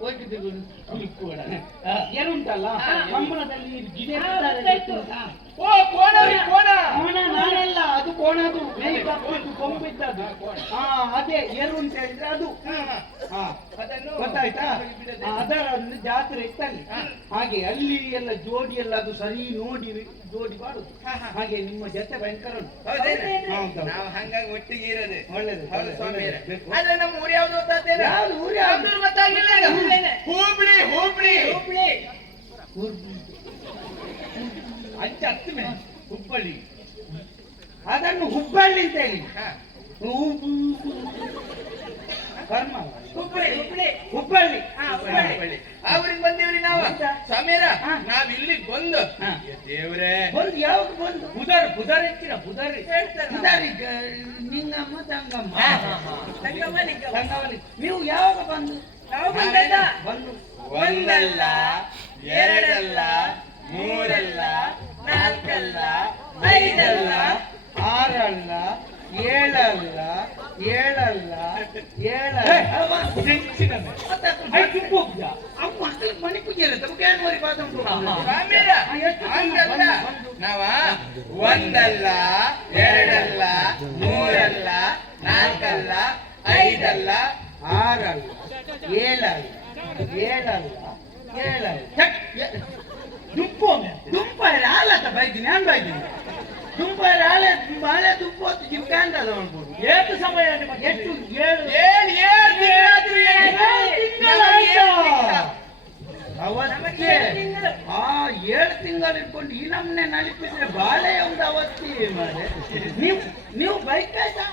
ಹೋಗಿದ್ದು ಕೂಡ ಏನುಂಟಲ್ಲ ಕಂಬಳದಲ್ಲಿ ಗಿಡ ಕೋಣ ನಾನೆಲ್ಲ ಅದು ಕೋಣ ಅದು ಕೊಂಬಿದ್ದದು ಅದೇ ಏರು ಅಂತ ಹೇಳಿದ್ರೆ ಅದು ಗೊತ್ತಾಯ್ತಾ ಅದರ ಒಂದು ಜಾತ್ರೆ ಇತ್ತಲ್ಲಿ ಹಾಗೆ ಅಲ್ಲಿ ಎಲ್ಲ ಜೋಡಿ ಎಲ್ಲ ಅದು ಸರಿ ನೋಡಿ ಜೋಡಿ ಮಾಡುದು ಹಾಗೆ ನಿಮ್ಮ ಜೊತೆ ಭಯಂಕರ ಉಂಟು ನಾವು ಹಂಗಾಗಿ ಒಟ್ಟಿಗೆ ಇರೋದೆ ಒಳ್ಳೇದು ನಮ್ಮ ಊರು ಯಾವ್ದು ಗೊತ್ತಾಗ್ತೇನೆ ಹುಬ್ಳಿ ಹುಬ್ಳಿ ಹುಬ್ಳಿ ಅಂಚೆ ಹತ್ತುಮೆ ಹುಬ್ಬಳ್ಳಿ ಅದನ್ನು ಹುಬ್ಬಳ್ಳಿ ಅಂತ ಹೇಳಿ ಹುಬ್ಬಳ್ಳಿ ಅವ್ರಿಗೆ ಬಂದೇವ್ರಿ ನಾವು ಸಮೀರ ನಾವ್ ಇಲ್ಲಿ ಬಂದು ದೇವ್ರೆ ಬಂದು ಯಾವಾಗ ಬಂದು ಬುಧರ್ ಹೆಚ್ಚಿನ ಬುಧರಿ ನಿಂಗಮ್ಮ ತಂಗಮ್ಮ ನೀವು ಯಾವಾಗ ಬಂದು ಬಂದು ಒಂದಲ್ಲ ಎರಡಲ್ಲ ಮೂರಲ್ಲ ನಾಲ್ಕಲ್ಲ ಐದಲ್ಲ ಆರಲ್ಲ ಏಳಲ್ಲ ನಾವ ಒಂದಲ್ಲ ಎರಡಲ್ಲ ಮೂರಲ್ಲ ನಾಲ್ಕಲ್ಲ ಐದಲ್ಲ ಆರಲ್ಲ ಏಳಲ್ಲ ದುಂಪ ಹಾಲತ್ತ ಬೈತೀನಿ ನಾನು ಬೈತೀನಿ ದುಂಪ ಬಾಳೆ ದುಂಪ ಹೊತ್ತು ಜಿಮ್ಕ ಅಂತಲ್ಲ ನೋಡ್ಬೋದು ಎಷ್ಟು ಸಮಯ ಎಷ್ಟು 7 ತಿಂಗಳು ಇಟ್ಕೊಂಡು ಈ ನಮ್ನೆ ನಲಿಪಿದ್ರೆ ಬಾಳೆ ಒಂದು ಅವತ್ತಿ ಮಾರೆ ನೀವು ಬೈಕ್ ಆಯ್ತಾ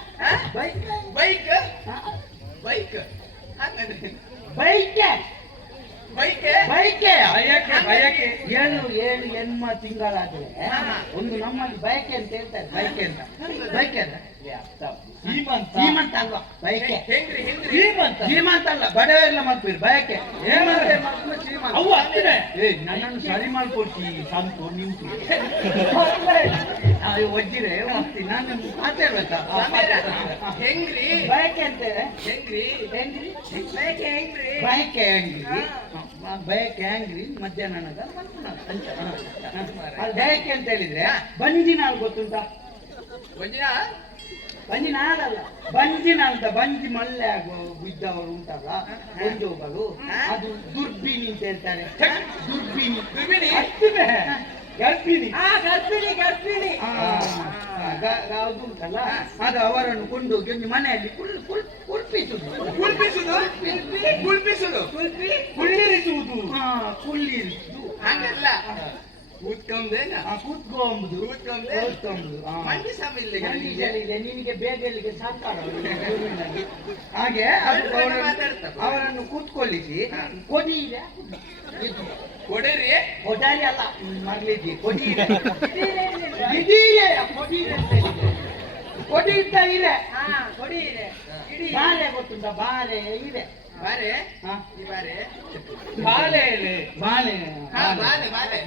bike bike bike bike bike ಬಯಕೆ ಏಳು ಎನ್ಮ ತಿಂಗಳಾದ್ರೆ ಒಂದು ನಮ್ಮಲ್ಲಿ ಬಯಕೆ ಅಂತ ಹೇಳ್ತಾರೆ ಬಯಕೆ ಅಂತ ಸೀಮಂತ ಅಲ್ವಾ ಬಯಕೆ ಸೀಮಂತ ಅಲ್ಲ ಬಡವೆಲ್ಲ ಮಾಡ್ತೀರಿ ಬಯಕೆ ನನ್ನನ್ನು ಸರಿ ಮಾಡ್ಕೊಡ್ತೀನಿ ಸಂತು ನಿಂತು ಒಜ್ಜಿರೆ ನಾನು ಮಾತಾಡ್ಬೇಕಾ ಹೆಂಗ್ರಿ ಬಯಕೆ ಅಂತೇಳಿ ಬಯಕೆ ಹೆಂಗ್ರಿ ಮಧ್ಯಾಹ್ನ ಬಯಕೆ ಅಂತ ಹೇಳಿದ್ರೆ ಬಂಜಿನಾಲ್ ಗೊತ್ತುಂಟಾ ಬಂಜಿನಾಲ್ ಅಲ್ಲ ಬಂಜಿನ ಅಂತ ಬಂಜಿ ಮಲ್ಲೆ ಬಿದ್ದವರು ಉಂಟಲ್ಲ ಗೊಂಜೋಗಳು ಅದು ದುರ್ಬಿಣಿ ಅಂತ ಹೇಳ್ತಾರೆ ದುರ್ಬಿಣಿ ಗರ್ಭಿಣಿ ಅದು ಉಂಟಲ್ಲ ಅದು ಅವರನ್ನು ಕೊಂಡೋಗಿ ಒಂದು ಮನೆಯಲ್ಲಿ ಕುಳ್ಳಿರಿಸುವುದು ಹಂಗಲ್ಲ ಕೂತ್ಕೊಂಬುದು ನಿನಗೆ ಬೇಗಲಿಗೆ ಸಾಕಾರ ಹಾಗೆ ಅವರನ್ನು ಕೂತ್ಕೊಳ್ಳಿಸಿ ಕೊಡಿ ಇದೆ ಕೊಡರಿ ಕೊಡಾರಿ ಅಲ್ಲ ಮಗ್ಲಿದ್ದಿ ಕೊಡಿ ಇದೆ ಕೊಡಿ ಇದ್ದ ಇದೆ ಬಾಳೆ ಗೊತ್ತುಂಟ ಬಾಳೆ ಇದೆ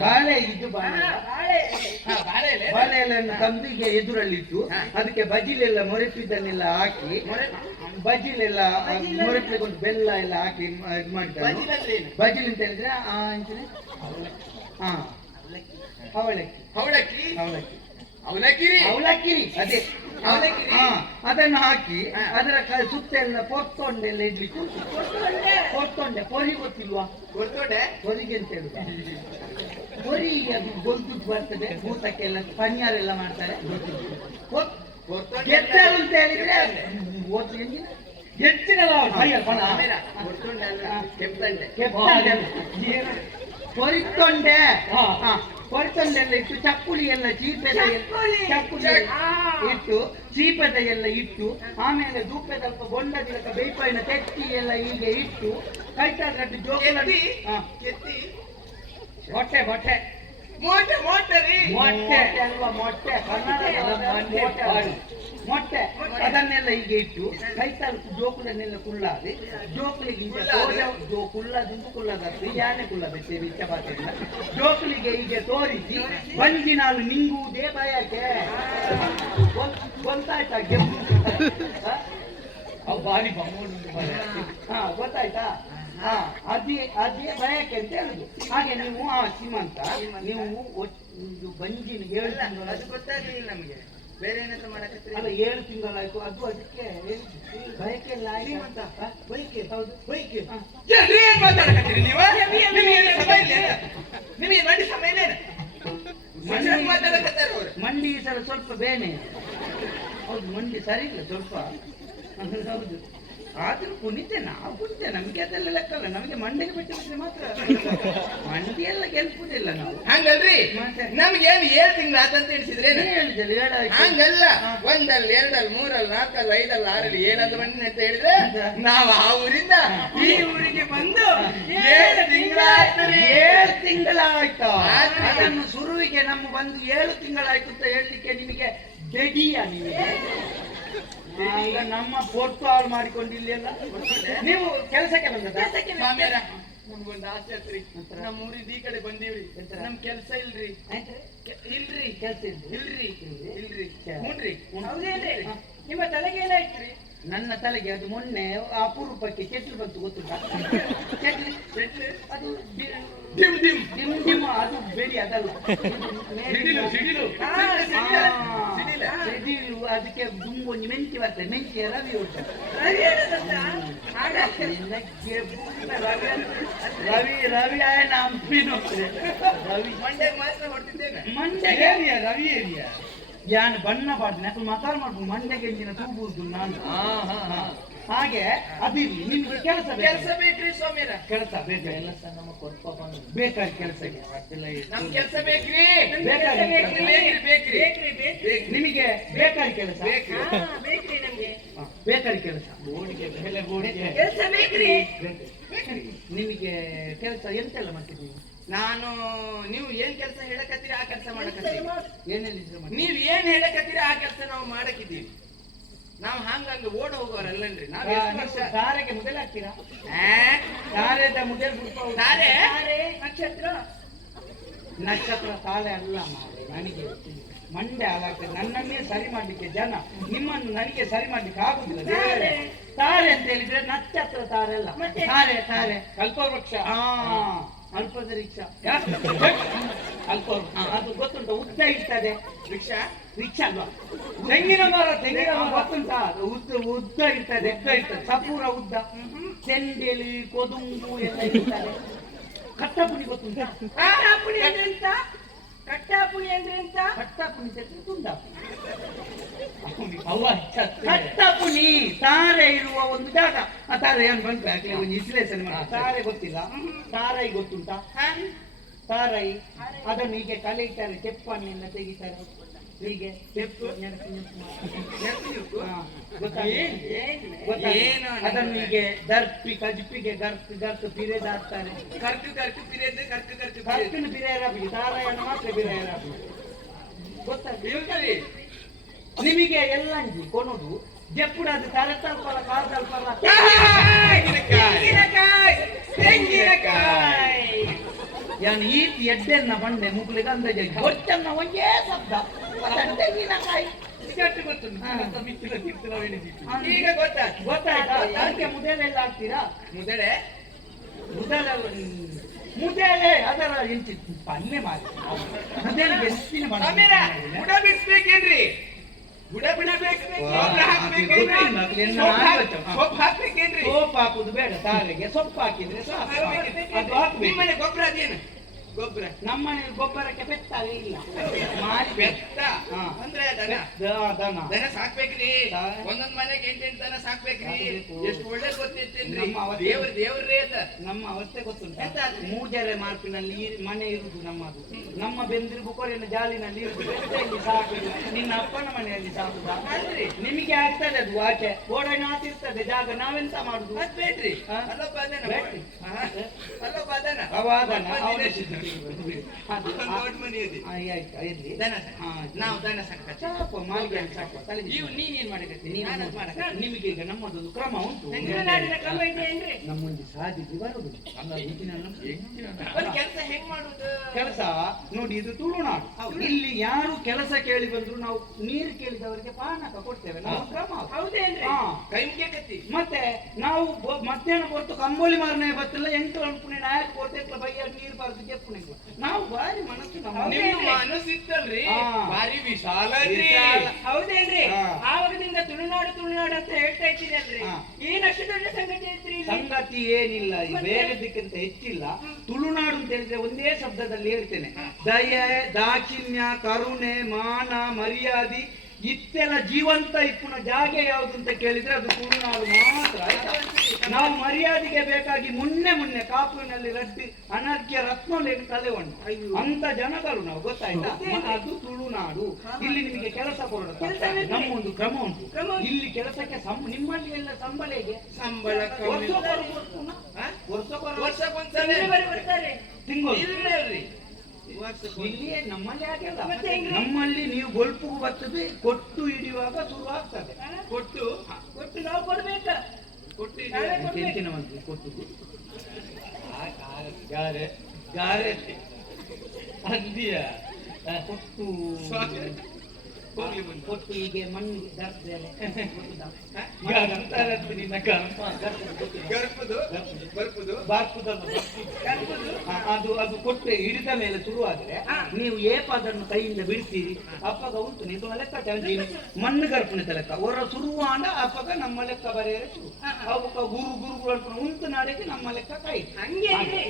ಬಾಳೆ ಇದು ಬಾಳೆ ಎಲೆಯನ್ನು ತಂದು ಈಗ ಎದುರಲ್ಲಿಟ್ಟು ಅದಕ್ಕೆ ಬಜಿಲೆಲ್ಲ ಮೊರೆಪಿದ್ದನ್ನೆಲ್ಲ ಹಾಕಿ ಬಜಿಲೆಲ್ಲ ಮೊರೆಪಿಕೊಂಡು ಬೆಲ್ಲ ಎಲ್ಲ ಹಾಕಿ ಇದು ಮಾಡ್ತಾರೆ ಬಜಿಲ್ ಅಂತ ಹೇಳಿದ್ರೆ ಅವಲಕ್ಕಿರಿ ಅದೇ ಅದನ್ನು ಹಾಕಿ ಅದರ ಸುತ್ತ ಎಲ್ಲ ಪೊರ್ತೊಂಡೆಲ್ಲ ಇಡ್ಲಿಕ್ಕೆ ಪೊರ್ತೊಂಡೆ ಪೊರಿ ಗೊತ್ತಿಲ್ವಾ ಪೊರಿಗೆ ಅಂತ ಹೇಳುದು ಪೊರಿ ಅದು ಗೊದ್ದು ಬರ್ತದೆ ಊಟಕ್ಕೆಲ್ಲ ಪನ್ಯಾರೆಲ್ಲ ಮಾಡ್ತಾರೆ ಗೆದ್ದಲು ಅಂತ ಹೇಳಿದ್ರೆ ಹೆಚ್ಚಿನ ಕೊರಿತೊಂಡೆಲ್ಲ ಇಟ್ಟು ಚಕ್ಕುಳಿ ಎಲ್ಲ ಚೀಪೆದ ಇಟ್ಟು ಚೀಪದ ಎಲ್ಲ ಇಟ್ಟು ಆಮೇಲೆ ಧೂಪದ ಬೊಂಡದ ಬೇಯಿನ ತೆತ್ತಿ ಎಲ್ಲ ಹೀಗೆ ಇಟ್ಟು ಕೈತಾಲ್ ಕಟ್ಟಿ ಜೋಕುಲ ಮೊಟ್ಟೆ ಮೊಟ್ಟೆ ಅದನ್ನೆಲ್ಲ ಹೀಗೆ ಇಟ್ಟು ಕೈತಾಲ್ ಜೋಕುಲನ್ನೆಲ್ಲ ಕುಳ್ಳಾದಿ ಜೋಕುಲಿಗೆ ಕುಳ್ಳದ ಯಾನೆ ಕುಳ್ಳದ ಚಪಾತಿಯಿಂದ ಜೋಕುಲಿಗೆ ಹೀಗೆ ತೋರಿಸಿ ಬಂಜಿನಾಲು ನಿಂಗುವುದೇ ಭಯಕ್ಕೆ ಗೊತ್ತಾಯ್ತಾ ಅವು ಬಾರಿ ಗೊತ್ತಾಯ್ತಾ ಅದೇ ಅದೇ ಬಯಕೆ ಅಂತ ಹೇಳುದು. ಹಾಗೆ ನೀವು ಸೀಮಂತ ನೀವು ಇದು ಬಂಜಿನ 7 ತಿಂಗಳು ಅದು ಗೊತ್ತಾಗ್ಲಿಲ್ಲ ನಮ್ಗೆ. ಬೇರೆ ಏನಾದ್ರು ಮಾಡಕತ್ತೀರಿ? ಅಲ್ಲ 7 ತಿಂಗಳಾಯ್ತು ಅದು ಅದಕ್ಕೆ ಬಯಕೆ ಎಲ್ಲ ಆಯ್ತು. ಬಯಕೆ ಹೌದು ಬಯಕೆ ಏನ್ ಮಾತಾಡಕತ್ತೀರಿ ನೀವು? ನಿಮಗೆ ಸಮಯ ಇಲ್ಲ, ನಿಮಗೆ ಮಂಡಿ ಸಮಯ ಇಲ್ಲ. ಮಾತಾಡಕತ್ತಾರ ಅವ್ರು. ಮಂಡಿ ಸಲ ಸ್ವಲ್ಪ ಬೇನೆ ಹೌದು, ಮಂಡಿ ಸರಿ ಇಲ್ಲ ಸ್ವಲ್ಪ. ಹೌದು, ಆದ್ರೂ ಕುಣಿತೆ, ನಾವು ಕುಣಿತೆ, ನಮ್ಗೆ ಅದೆಲ್ಲ ಲೆಕ್ಕಲ್ಲ. ನಮಗೆ ಮಂಡಿಗೆ ಬಿಟ್ಟಿದ್ರೆ ಮಾತ್ರ ಮಂಡಿ ಎಲ್ಲ ಗೆಲ್ಪುದಿಲ್ಲ ನಾವು. ಹಂಗಲ್ರಿ, ನಮ್ಗೆ ಏನು 7 ತಿಂಗಳು ಆತಂತ ಎಣಿಸಿದ್ರೆ ಹಂಗಲ್ಲ. 1 ಅಲ್ಲಿ 2 ಅಲ್ಲಿ 3 ಅಲ್ಲಿ 4 ಅಲ್ಲಿ 5 ಅಲ್ಲಿ 6 ಅಲ್ಲಿ ಏನಾದ್ರು ಬನ್ನಿ ಅಂತ ಹೇಳಿದ್ರೆ ನಾವು ಆ ಊರಿಂದ ಈ ಊರಿಗೆ ಬಂದು 7 ತಿಂಗಳಾಯ್ತು. 7 ತಿಂಗಳಾಯ್ತಾ? ಅದನ್ನು ಶುರುವಿಗೆ ನಮ್ಮ ಬಂದು 7 ತಿಂಗಳಾಯ್ತು ಅಂತ ಹೇಳಲಿಕ್ಕೆ ನಿಮಗೆ ಬೆಡಿಯ ನಿಮಗೆ? ಈಗ ನಮ್ಮ ಫೋಟೋ ಹಾಳು ಮಾಡಿಕೊಂಡಿಲ್ಲ. ನೀವು ಕೆಲಸಕ್ಕೆ ಬಂದದ? ಮಾಮೇರ ನಮ್ಗೊಂದು ಆಸೆ ಆತ್ರಿ, ನಮ್ಮ ಊರಿಂದ ಈ ಕಡೆ ಬಂದೀವ್ರಿ, ನಮ್ ಕೆಲ್ಸ ಇಲ್ರಿ. ಇಲ್ರಿ ಕೆಲಸ ಇಲ್ರಿ ಇಲ್ರಿ ಹ್ಞೂನ್ರಿ. ನಿಮ್ಮ ತಲೆಗೆ ಏನಾಯ್ತ್ರಿ? ನನ್ನ ತಲೆಗೆ ಅದು ಮೊನ್ನೆ ಅಪರೂಪಕ್ಕೆ ಚೆಟ್ಲು ಬಂತು, ಗೊತ್ತುಂಟಾ? ಚೆಟ್ಲು ಅದು ಡಿಮ್ ಡಿಮ್ ಡಿಮ್ ಡಿಮ್, ಅದು ಬೆಳಿ ಅದಲ್ಲ, ಸಿಡಿಲು ಸಿಡಿಲು ಸಿಡಿಲು. ಅದಕ್ಕೆ ದುಂಬೊಂಜಿ ಮೆಂತಿ ಬರ್ತದೆ, ಮೆಂತಿ ರವಿ ಉಂಟು. ರವಿ ರವಿ ಆಯನ ಅಂಪಿನ ರವಿ ಮಂಡ್ಯ ಮಾತ್ರ ಹೊಡ್ತಿದ್ದೇನೆ. ಮಂಡ್ಯ ರವಿ ಏರಿಯಾ ಯಾನ್ ಬಣ್ಣ ಬಾಡ್ನೆ ಅಪ್ಪ ಮಸಾಲ ಮಾಡ್ಬೋದು. ಮಂಡ್ಯಗೆ ಎಂಜಿನ ತೂಗುವುದು ನಾನು. ಹಾಗೆ ಅದಿರ್ಲಿ, ನಿಮ್ಗೆ ಕೆಲಸ ಬೇಕ್ರಿ ಸ್ವಾಮಿರ. ಕೆಲಸ ಬೇಕು, ಕೆಲಸ ನಮ್ಮ ಬೇಕಾಗಿ ಕೆಲಸಕ್ಕೆ ನಮ್ ಕೆಲಸ ಬೇಕ್ರಿ, ನಿಮಗೆ ಬೇಕಾಗಿ ಕೆಲಸ ಬೇಕ್ರಿ ನಮ್ಗೆ ಬೇಕಾಗಿ ಕೆಲಸ. ಬೋಡಿಗೆ ಬೆಲೆ ಬೋಡಿಗೆ ಕೆಲಸ ಬೇಕ್ರಿ. ನಿಮಗೆ ಕೆಲಸ ಎಂತೆಲ್ಲ ಮಾಡ್ತಿದ್ದೀವಿ ನಾನು? ನೀವು ಏನ್ ಕೆಲಸ ಹೇಳಕತ್ತೀರಿ ಆ ಕೆಲಸ ಮಾಡಕತ್ತೀವಿ. ಏನೇನಿದ್ರು ನೀವ್ ಏನ್ ಹೇಳಕತ್ತೀರಿ ಆ ಕೆಲಸ ನಾವು ಮಾಡಕಿದ್ದೀವಿ. ನಾವು ಹಂಗಂಗ ಓಡ ಹೋಗೋರಲ್ಲನ್ರಿ. ನಾವ್ ಎಷ್ಟು ವರ್ಷ ಧಾರೆಗೆ ಮೊದಲು ಹಾಕ್ತೀರಾ? ಧಾರೆದ ಮೊದಲು ಬಿಡ್ಬೋದು. ಧಾರೆ ನಕ್ಷತ್ರ ನಕ್ಷತ್ರ ತಾಳೆ ಅಲ್ಲ ಮಾರೆ, ನನಗೆ ಮಂಡ್ಯ ಹಾಳಾಗ್ತದೆ. ನನ್ನನ್ನೇ ಸರಿ ಮಾಡ್ಲಿಕ್ಕೆ ಜನ, ನಿಮ್ಮನ್ನು ನನಗೆ ಸರಿ ಮಾಡ್ಲಿಕ್ಕೆ ಆಗುದಿಲ್ಲ. ದೇವರೇ, ತಾರೆ ಅಂತ ಹೇಳಿದ್ರೆ ನಕ್ಷತ್ರ ತಾರೆ ಅಲ್ಲ, ತಾರೆ ತಾರೆ ಕಲ್ಪವೃಕ್ಷ. ಅಲ್ಪದರಿಕ್ಷ ಅಲ್ಪವೃಕ್ಷ ಅದು ಗೊತ್ತುಂಟ, ಉದ್ದ ಇರ್ತದೆ. ವೃಕ್ಷ ವೃಕ್ಷ ಅಲ್ವಾ? ತೆಂಗಿನ ಮರ, ತೆಂಗಿನ ಮರ ಗೊತ್ತುಂಟ, ಉದ್ದ ಉದ್ದ ಇರ್ತದೆ, ಉದ್ದ ಇರ್ತದೆ, ಸಪೂರ ಉದ್ದ. ಚೆಂಡೆಲಿ ಕೊದುಂಬು ಎಲ್ಲ ಇರ್ತದೆ. ಕಟ್ಟಪುಡಿ ಗೊತ್ತುಂಟ? ಕಟ್ಟಾಪುಡಿ ಅಂದ್ರೆ ಎಂತ? ಕಟ್ಟಾಪುಡಿ ಅಂದ್ರೆ ಎಂತ? ಕಟ್ಟಪುಡಿ ತುಂಡ ಕಟ್ಟಪುನಿ ತಾರೆ ಇರುವ ಒಂದು ಜಾಗ. ಆ ತಾರೆ ಏನು ಬಂತು ಆಗ್ಲೇ ಒಂದು ವಿಶ್ಲೇಷಣೆ ಮಾಡಿ. ತಾರೆ ಗೊತ್ತಿಲ್ಲ? ತಾರೈ ಗೊತ್ತುಂಟಾ? ತಾರೈ ಅದನ್ನು ಹೀಗೆ ಕಲೆಯಿತಾರೆ, ತೆಪ್ಪನ್ನೆಲ್ಲ ತೆಗಿತಾರೆ, ಹೀಗೆ ತೆಪ್ಪು ಅದನ್ನು ಹೀಗೆ ದರ್ಪಿ ಕಜ್ಪಿಗೆ ಗರ್ಪಿ ಗರ್ತು ಪಿರೆದಾಡ್ತಾರೆ. ಕರ್ಕು ಕರ್ಕು ಪಿರೆದು ಕರ್ಕು ಕರ್ಕು ಕರ್ಪಿನ ಪಿರೆಯರಾಬಿ, ತಾರಾಯಣ ಮಾತ್ರ ಪಿರೆಯರಾಬಿ. ಗೊತ್ತಾಗ್ತದೆ ನಿಮಗೆ? ಎಲ್ಲಂಜಿ ಕೊನೋದು ಜಪ್ಪುಡದು ತಲೆ ತಲ್ಪಲ್ಲ, ಕಾಲು ತಲ್ಪಲ್ಲ. ಯಾನು ಈತಿ ಎಡ್ಡೆನ್ನ ಬಂಡೆ ಮುಗ್ಲಿಗೆ ಅಂದಾಜು ಗೊತ್ತನ್ನ ಒಂದೇ ಶಬ್ದ ತೆಂಗಿನಕಾಯಿ ಗಟ್ಟಿ ಗೊತ್ತುಂಟು. ಈಗ ಗೊತ್ತಾಯ್ತು. ಗೊತ್ತಾಯ್ತಾ? ಅದಕ್ಕೆ ಮುದೆಲೆಲ್ಲ ಹಾಕ್ತೀರಾ? ಮುದೆಲೆ ಮುದೆಲೆ ಅದರ ಎಂತಿ ಪಲ್ಲೆ ಮಾಡಿ ಮುದೆಲೆ ಬೆಸ್ತಿನ ಬುಡ ಬಿಡಿಸ್ಬೇಕೇನ್ರಿ? ಬುಡ ಬಿಡಬೇಕ್ರಿ, ಸೊಪ್ಪು ಹಾಕ್ಬೇಕೇನ್ರಿ? ಸೊಪ್ಪು ಹಾಕುದು ಬೇಡ, ತಾರೆಗೆ ಸೊಪ್ಪು ಹಾಕಿದ್ರೆ ಸಾಕು. ಅದು ಹಾಕ್ಬೇಕು. ನಿಮ್ಮನೆ ಗೊಬ್ಬರ ಅದೇನು? ಗೊಬ್ಬರ ನಮ್ಮನೆ ಗೊಬ್ಬರಕ್ಕೆ ಬೆತ್ತಲೇ ಇಲ್ಲ. ಮಾಡಿ ಬೆತ್ತ ಅಂದ್ರೆ ದನ ದನ ಸಾಕ್ಬೇಕ್ರಿ. ಒಂದೊಂದ್ ಮನೆಗೆ 8 ದನ ಸಾಕ್ಬೇಕ್ರಿ. ಎಷ್ಟು ಒಳ್ಳೆ ಗೊತ್ತಿತ್ತೇನ್ರಿ? ದೇವ್ರೇ ಅದ. ನಮ್ಮ ಅವಸ್ಥೆ ಗೊತ್ತುಂಟ? ಮೂಜರೆ ಮಾರ್ಪಿನಲ್ಲಿ ಮನೆ ಇರುದು ನಮ್ಮದು. ನಮ್ಮ ಬೆಂದ್ರಿ ಬುಕೋರಿನ ಜಾಲಿನಲ್ಲಿ ಇರುದು. ಬೆತ್ತಲ್ಲಿ ಸಾಕುದು. ನಿನ್ನ ಅಪ್ಪನ ಮನೆಯಲ್ಲಿ ಸಾಕುದಾ? ನಿಮಗೆ ಆಗ್ತದೆ ಅದು ಆಚೆ ಗೋಡನ ಆತಿರ್ತದೆ ಜಾಗ, ನಾವೆಂತ ಮಾಡುದು? ಬೇಡ್ರಿ. ಅಲ್ಲೊಬ್ಬ ಅದನ ಅವಾದನ ಅದು ದೊಡ್ಡ ಮನೆ ಇದೆ. ಆಯ್ತು ಇರ್ಲಿ. ದನ ನಾವು ದನ ಸಾಕ ಸಾಕು ಮಾರ್ಗ ಸಾಕು ತಲೆ ನೀವು ನೀನೇನ್ ಮಾಡಕತ್ತಿ ನಾನು ಮಾಡಕ ನಿಮಗೆ ಈಗ ನಮ್ಮದೊಂದು ಕ್ರಮ ಉಂಟು. ನಮ್ಮೊಂದು ಸಾಧಿಸಿ ಬರುದು ಕೆಲಸ ಹೆಂಗ್ ಮಾಡುದು? ಕೆಲಸ ನೋಡಿ, ಇದು ತುಳುನಾಡು. ಇಲ್ಲಿ ಯಾರು ಕೆಲಸ ಕೇಳಿ ಬಂದ್ರು ನಾವು ನೀರು ಕೇಳಿದವರಿಗೆ ಪಾನಕ ಕೊಡ್ತೇವೆ. ನಾವು ಕ್ರಮ ಕೈ ಮುಗಿಯಕತ್ತಿ. ಮತ್ತೆ ನಾವು ಮಧ್ಯಾಹ್ನ ಹೊತ್ತು ಕಂಬೋಲಿ ಮಾರನೆ ಬತ್ತಿಲ್ಲ ಎಂಟು ಅನ್ಪುಣೆ ನಾಯಕ ಕೊಡ್ತೇಕ್ಲ ಬಯ್ಯ ನೀರು ಬರ್ತದೆ ಕೆಪ್ಪುಣೆ. ನಾವು ಬಾರಿ ಮನಸ್ಸು ಮನಸ್ಸಿತ್ತಲ್ರಿ ಬಾರಿ ವಿಶಾಲ. ಹೌದೇನ್ರಿ? ಆವಾಗದಿಂದ ತುಳುನಾಡು ತುಳುನಾಡು ಅಂತ ಹೇಳ್ತಾ ಇದ್ದೀರಲ್ರಿ, ಏನಷ್ಟು ದೊಡ್ಡ ಸಂಗತಿ ಐತ್ರಿ? ಸಂಗತಿ ಏನಿಲ್ಲ, ಬೇರೆದಕ್ಕಿಂತ ಹೆಚ್ಚಿಲ್ಲ. ತುಳುನಾಡು ಅಂತ ಹೇಳಿದ್ರೆ ಒಂದೇ ಶಬ್ದದಲ್ಲಿ ಹೇಳ್ತೇನೆ, ದಯೆ, ದಾಕ್ಷಿಣ್ಯ, ಕರುಣೆ, ಮಾನ, ಮರ್ಯಾದೆ ಇತ್ತೆಲ್ಲ ಜೀವಂತ ಇಪ್ಪುನ ಜಾಗ ಯಾವುದು ಅಂತ ಕೇಳಿದ್ರೆ ಅದು ತುಳುನಾಡು ಮಾತ್ರ. ನಾವು ಮರ್ಯಾದೆಗೆ ಬೇಕಾಗಿ ಮುನ್ನೆ ಕಾಪುವಿನಲ್ಲಿ ರಡ್ಡಿ ಅನರ್ಘ್ಯ ರತ್ನಲೇನು ಕಲೆವಣ್ಣು ಅಂತ ಜನಗಳು ನಾವು, ಗೊತ್ತಾಯ್ತಾ? ಅದು ತುಳುನಾಡು. ಇಲ್ಲಿ ನಿಮಗೆ ಕೆಲಸ ಕೊಡೋದು ನಮ್ಮೊಂದು ಕ್ರಮ ಉಂಟು. ಇಲ್ಲಿ ಕೆಲಸಕ್ಕೆ ನಿಮ್ಮಲ್ಲಿ ಎಲ್ಲ ಸಂಬಳ ಹೇಗೆ? ಸಂಬಳ ತಿಂಗಳು ಇಲ್ಲಿಯೇ ನಮ್ಮಲ್ಲಿ ಹಾಗೆಲ್ಲ. ನಮ್ಮಲ್ಲಿ ನೀವು ಗೊಲ್ಪು ಬರ್ತದೆ, ಕೊಟ್ಟು ಹಿಡಿಯುವಾಗ ಶುರು ಆಗ್ತದೆ. ಕೊಟ್ಟು ನಾವು ಕೊಡ್ಬೇಕ. ಕೊಟ್ಟು ಗಾರೆ ಗಾರೆ ಅಂದಿಯ ಕೊಟ್ಟು ಕೊಟ್ಟು ಹೀಗೆ ಮಣ್ಣಿಗೆ ಅದು ಅದು ಕೊಟ್ಟೆ ಹಿಡಿದ ಮೇಲೆ ಶುರುವಾದ್ರೆ ನೀವು ಏಪದನ್ನು ಕೈಯಿಂದ ಬಿಡ್ತೀರಿ ಅಪ್ಪಗ ಉಂಟು. ನೀವು ಲೆಕ್ಕ ಮಣ್ಣು ಗರ್ಪಣೆ ಲೆಕ್ಕ ಅವರ ಶುರುವಾಂಡ ಅಪ್ಪಗ ನಮ್ಮ ಲೆಕ್ಕ ಬರೆಯರೆ ಶುರು ಅವಕ್ಕ ಗುರುಗಳು ಉಂಟು ನಾಡಿಗೆ ನಮ್ಮ ಲೆಕ್ಕ ಕೈ.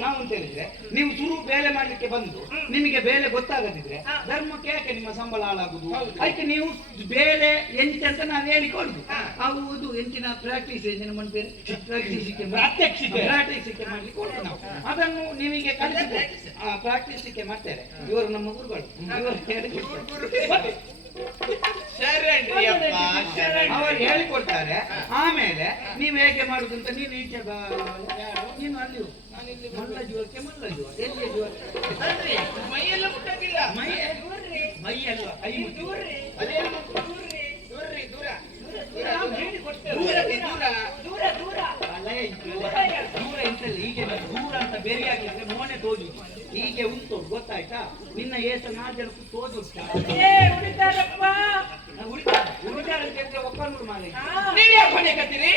ನಾವು ಅಂತ ಹೇಳಿದ್ರೆ ನೀವು ಶುರು ಬೇಲೆ ಮಾಡ್ಲಿಕ್ಕೆ ಬಂದು ನಿಮಗೆ ಬೇಲೆ ಗೊತ್ತಾಗದಿದ್ರೆ ಧರ್ಮಕ್ಕೆ ಯಾಕೆ ನಿಮ್ಮ ಸಂಬಳ ಹಾಳಾಗುದು? ಅದಕ್ಕೆ ನೀವು ಬೇರೆ ಎಂತ ಅಂತ ನಾನು ಹೇಳಿಕೊಡುದು. ಅದು ಎಂಚಿನ ಪ್ರಾಕ್ಟೀಸ್ ಎಂಚಿನ ಮಾಡ್ತೇನೆ, ಪ್ರಾಕ್ಟೀಸಿಗೆ ಮಾಡ್ಲಿಕ್ಕೆ ಕೊಡುದು ನಾವು. ಅದನ್ನು ನಿಮಗೆ ಕಲಿಸಿದ್ರೆ ಪ್ರಾಕ್ಟೀಸಿಗೆ ಮಾಡ್ತಾರೆ ಇವರು ನಮ್ಮ ಗುರುಗಳು. ಅವರು ಹೇಳಿಕೊಡ್ತಾರೆ. ಆಮೇಲೆ ನೀವು ಹೇಗೆ ಮಾಡುದು ಅಂತ ನೀನು ಈಚೆ ನೀನು ಅಲ್ಲಿ ಮಲ್ಲ ಜೀವಕ್ಕೆ ಮಲ್ಲ ಜೀವ ಎಲ್ಲಿ ಜೀವ ಮೈಯೆಲ್ಲ ಮುಟ್ಟಕ್ಕಿಲ್ಲ. ಮೈಯೆಲ್ಲ ಕೈ ದೂರ ಎಂತಲ್ಲ ಹೀಗೆ ದೂರ ಅಂತ ಬೇರೆ ಆಗಿದ್ರೆ ಮೋನೆ ತೋಜು ಹೀಗೆ ಉಂಟು, ಗೊತ್ತಾಯ್ತಾ? ನಿನ್ನ ಏಸ 4 ಜನಕ್ಕೂ ತೋಜು ಉಳಿದಾರ ಅಂತ ಹೇಳಿದ್ರೆ ಒಕ್ಕನೂರು ಮಾಲೆ. ನೀವ್ ಯಾಕೆ ಮನೆ ಕತ್ತೀರಿ?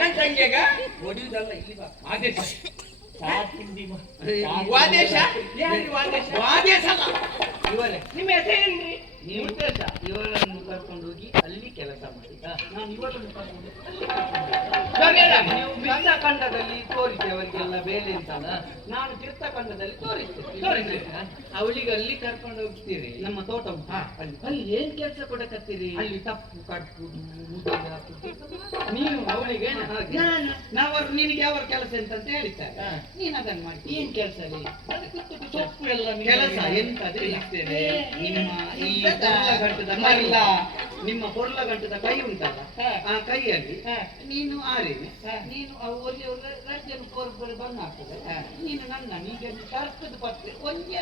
ನನ್ ತಂಗಿಯಾಗ ಹೊಡಿಯುವುದಲ್ಲ, ಇಲ್ಲಿ ಬಾ. ಆದೇಶ ಇವರೇ ನಿಮ್ಮ ಹೆಸರೇನ್ರಿ? ನೀವು ಇವರನ್ನು ಕರ್ಕೊಂಡು ಹೋಗಿ ಅಲ್ಲಿ ಕೆಲಸ ಮಾಡಿ. ನಾನು ಇವರನ್ನು ಕರ್ಕೊಂಡು ನೀವು ತೀರ್ಥಖಂಡದಲ್ಲಿ ತೋರಿಸಿ ಅವರಿಗೆಲ್ಲ ಬೇಲೆ ಅಂತಲ್ಲ, ನಾನು ತೀರ್ಥಖಂಡದಲ್ಲಿ ತೋರಿಸ್ತೇನೆ. ಅವಳಿಗೆ ಅಲ್ಲಿ ಕರ್ಕೊಂಡು ಹೋಗ್ತೀರಿ. ನಮ್ಮ ತೋಟ ಅಲ್ಲಿ ಏನ್ ಕೆಲಸ ಕೊಡಕತ್ತೀರಿ? ಅಲ್ಲಿ ತಪ್ಪು ಕಟ್ಪುದು, ಮುದ್ದೆ ಹಾಕುದು. ನೀನು ಅವಳಿಗೆ ನಾವು ನಿನಗೆ ಯಾವ ಕೆಲಸ ಅಂತ ಹೇಳ್ತಾರೆ, ನೀನು ಅದನ್ನು ಮಾಡಿ. ಏನ್ ಕೆಲಸ ಸೊಪ್ಪು ಎಲ್ಲ ಕೆಲಸ ಎಂತದೆ ಇರ್ತೇನೆ. ನಿಮ್ಮ ಈ ಪೊರ್ಲಗಂಟದ ಮಲ್ಲ, ನಿಮ್ಮ ಪೊರ್ಲಗಂಟದ ಕೈ ಉಂಟಲ್ಲ, ಆ ಕೈಯಲ್ಲಿ ನೀನು ಆರೇನೆ ನೀನು ಒಳ್ಳೆ ರಾಜ್ಯನ ಕೋರ್ಬರಿ ಬಂದು ಹಾಕ್ತದೆ. ನೀನು ನನ್ನ ಈಗ ಸರ್ಪದ ಪತ್ತೆ ಒಂದೇ